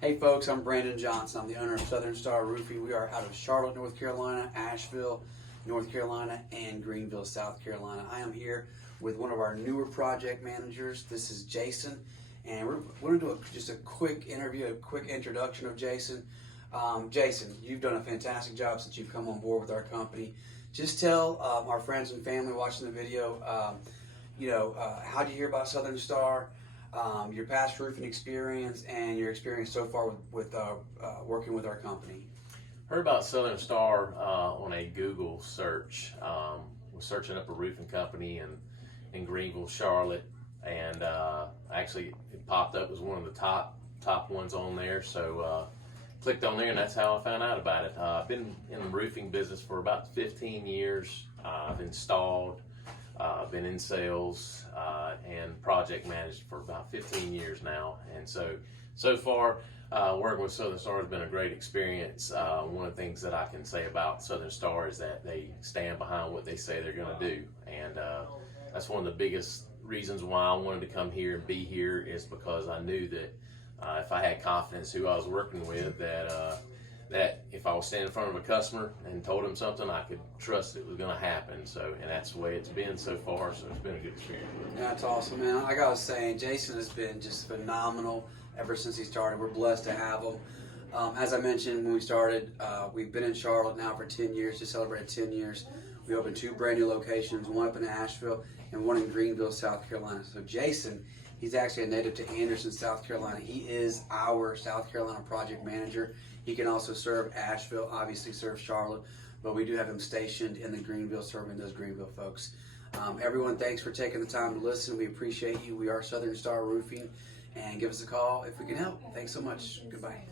Hey folks, I'm Brandon Johnson. I'm the owner of Southern Star Roofing. We are out of Charlotte, North Carolina, Asheville, North Carolina, and Greenville, South Carolina. I am here with one of our newer project managers. This is Jason, and we're going to do just a quick interview, a quick introduction of Jason. Jason, you've done a fantastic job since you've come on board with our company. Just tell our friends and family watching the video, how did you hear about Southern Star? Your past roofing experience and your experience so far with working with our company. Heard about Southern Star on a Google search. Was searching up a roofing company in Greenville, Charlotte, and actually it popped up as one of the top ones on there. So clicked on there, and that's how I found out about it. I've been in the roofing business for about 15 years. I've installed. Been in sales and project managed for about 15 years now, and so far working with Southern Star has been a great experience. One of the things that I can say about Southern Star is that they stand behind what they say they're going to do, and that's one of the biggest reasons why I wanted to come here and be here, is because I knew that if I had confidence who I was working with, that if I was standing in front of a customer and told him something, I could trust it was going to happen. So, and that's the way it's been so far. So it's been a good experience. Yeah, that's awesome, man. Like I was saying, Jason has been just phenomenal ever since he started. We're blessed to have him. As I mentioned when we started, we've been in Charlotte now for 10 years. Just celebrated 10 years. We opened 2 brand new locations, one up in Asheville and one in Greenville, South Carolina. So Jason, he's actually a native to Anderson, South Carolina. He is our South Carolina project manager. He can also serve Asheville, obviously serve Charlotte, but we do have him stationed in the Greenville, serving those Greenville folks. Everyone, thanks for taking the time to listen. We appreciate you. We are Southern Star Roofing, and give us a call if we can help. Thanks so much. Goodbye.